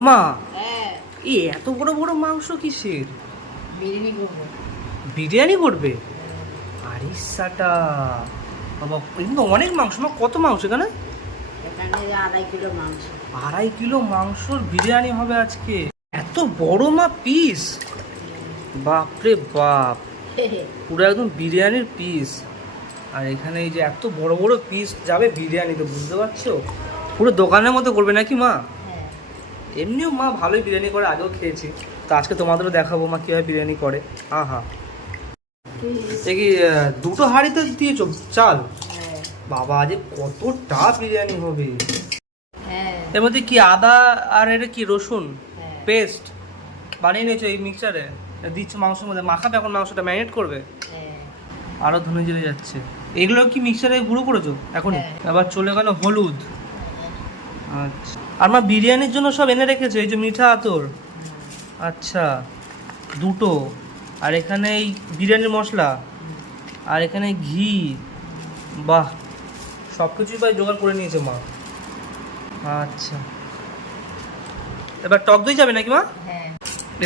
মা হ্যাঁ, এত বড় বড় মাংস কিসের? বিরিয়ানি করবো। বিরিয়ানি করবে? আরে সাটা বাবা, কিন্তু অনেক মাংস। মা কত মাংস এখানে? এখানে 2.5 কিলো মাংস। 2.5 কিলো মাংসর বিরিয়ানি হবে আজকে? এত বড় মা পিস! বাপরে বাপ, পুরো একদম বিরিয়ানির পিস। আর এখানে এই যে এত বড় বড় পিস যাবে বিরিয়ানিতে, বুঝতে পারছো? পুরো দোকানের মতো করবে নাকি মা? হ্যাঁ, এমনিও মা ভালোই বিরিয়ানি করে, আগেও খেয়েছি। তো আজকে তোমাদেরও দেখাবো মা কীভাবে বিরিয়ানি করে। হ্যাঁ, এ কি দুটো হাঁড়িতে দিয়েছো চাল? হ্যাঁ, বাবা আজ কতটা বিরিয়ানি হবে! হ্যাঁ, এর মধ্যে কি আদা আর এটা কি রসুন হ্যাঁ, পেস্ট বানিয়ে নিয়েছো এই মিক্সচারে? দিচ্ছ মাংসের মধ্যে, মাখাবে এখন মাংসটা ম্যারিনেট করবে। হ্যাঁ, আরও ধনে জিরে যাচ্ছে। এগুলো কি মিক্সচারে গুঁড়ো করেছো এখন? হ্যাঁ। আবার চলে গেল হলুদ। আচ্ছা, আর মা বিরিয়ানির জন্য সব এনে রেখেছো, এই যে মিঠা আতর। আচ্ছা, দুটো। আর এখানে এই বিরিয়ানির মশলা, আর এখানে ঘি। বাহ, সব কিছুই ভাই জোগাড় করে নিয়েছে মা। আচ্ছা, এবার টক দই যাবে নাকি মা? হ্যাঁ,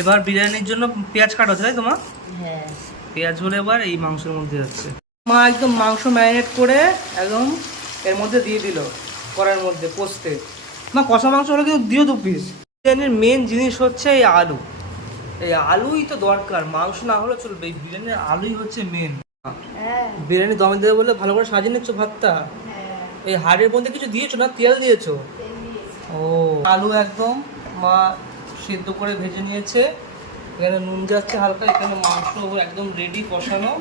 এবার বিরিয়ানির জন্য পেঁয়াজ কাটা হচ্ছে তাই তো মা? হ্যাঁ, পেঁয়াজগুলো এবার এই মাংসের মধ্যে যাচ্ছে। মা একদম মাংস ম্যারিনেট করে একদম এর মধ্যে দিয়ে দিল, কড়াইয়ের মধ্যে পোস্তে। মা কষা মাংস হলে কিন্তু দিও 2 পিস। বিরিয়ানির মেন জিনিস হচ্ছে এই আলু। এই আলুই তো দরকার, মাংস না হলে চলবে, এই বিরিয়ানির আলুই হচ্ছে মেন। হ্যাঁ, বিরিয়ানি দমে দেবে বলে ভালো করে সাজিয়ে নিচ্ছ ভাতটা। হ্যাঁ, এই হাড়ের মধ্যে কিছু দিয়েছো না, তেল দিয়েছো? ও, আলু একদম মা সিদ্ধ করে ভেজে নিয়েছে। এখানে নুন যাচ্ছে হালকা, এখানে মাংস একদম রেডি কষানো।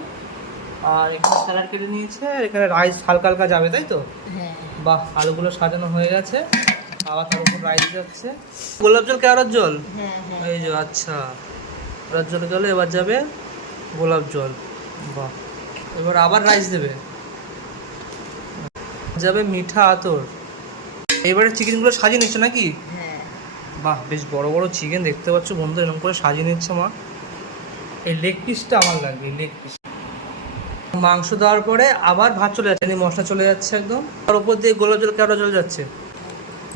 আর এখানে স্যালাড কেটে নিয়েছে, আর এখানে রাইস হালকা হালকা যাবে তাই তো? হ্যাঁ, বাহ, আলুগুলো সাজানো হয়ে গেছে, আবার তার উপর রাইস যাচ্ছে। গোলাপ জল, কেওড়ার জল? হ্যাঁ, হ্যাঁ। এই যে আচ্ছা, কেওড়ার জলে জলে এবার যাবে গোলাপ জল। বাহ, এবার আবার রাইস দেবে, যাবে মিঠা আতর। এবারে চিকেনগুলো সাজিয়ে নিচ্ছ নাকি? হ্যাঁ, বাহ, বেশ বড় বড় চিকেন দেখতে পাচ্ছ বন্ধু, এরকম করে সাজিয়ে নিচ্ছে মা। এই লেগ পিসটা আমার লাগবে, লেগ পিস। মাংস দেওয়ার পরে আবার ভাত চলে যাচ্ছে, মশলা চলে যাচ্ছে একদম, তার উপর দিয়ে গোলাপ জল কেওড়া জল যাচ্ছে।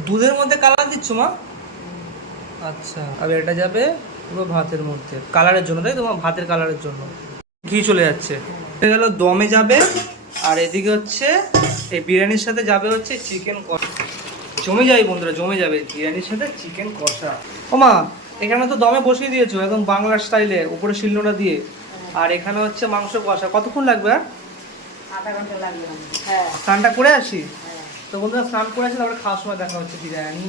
দুধের মধ্যে কালার দিচ্ছ মা? আচ্ছা, আর এটা যাবে পুরো ভাতের মধ্যে কালারের জন্য তাই তো মা? ভাতের কালারের জন্য ঘি চলে যাচ্ছে। এটা গেল দমে যাবে, আর এদিকে হচ্ছে এই বিরিয়ানির সাথে যাবে হচ্ছে চিকেন কষা। জমে যাবে বন্ধুরা, জমে যাবে বিরিয়ানির সাথে চিকেন কষা। ও মা, এখানে তো দমে বসিয়ে দিয়েছো একদম বাংলার স্টাইলে, উপরে শিলনোড়া দিয়ে। আর এখানে হচ্ছে মাংস কষা। কতক্ষণ লাগবে আর? 0.5 ঘন্টা লাগবে। হ্যাঁ, স্নানটা করে আসি। হ্যাঁ। তো বন্ধুরা স্নান করে আসি, তারপরে খাওয়ার সময় দেখা হচ্ছে বিরিয়ানি।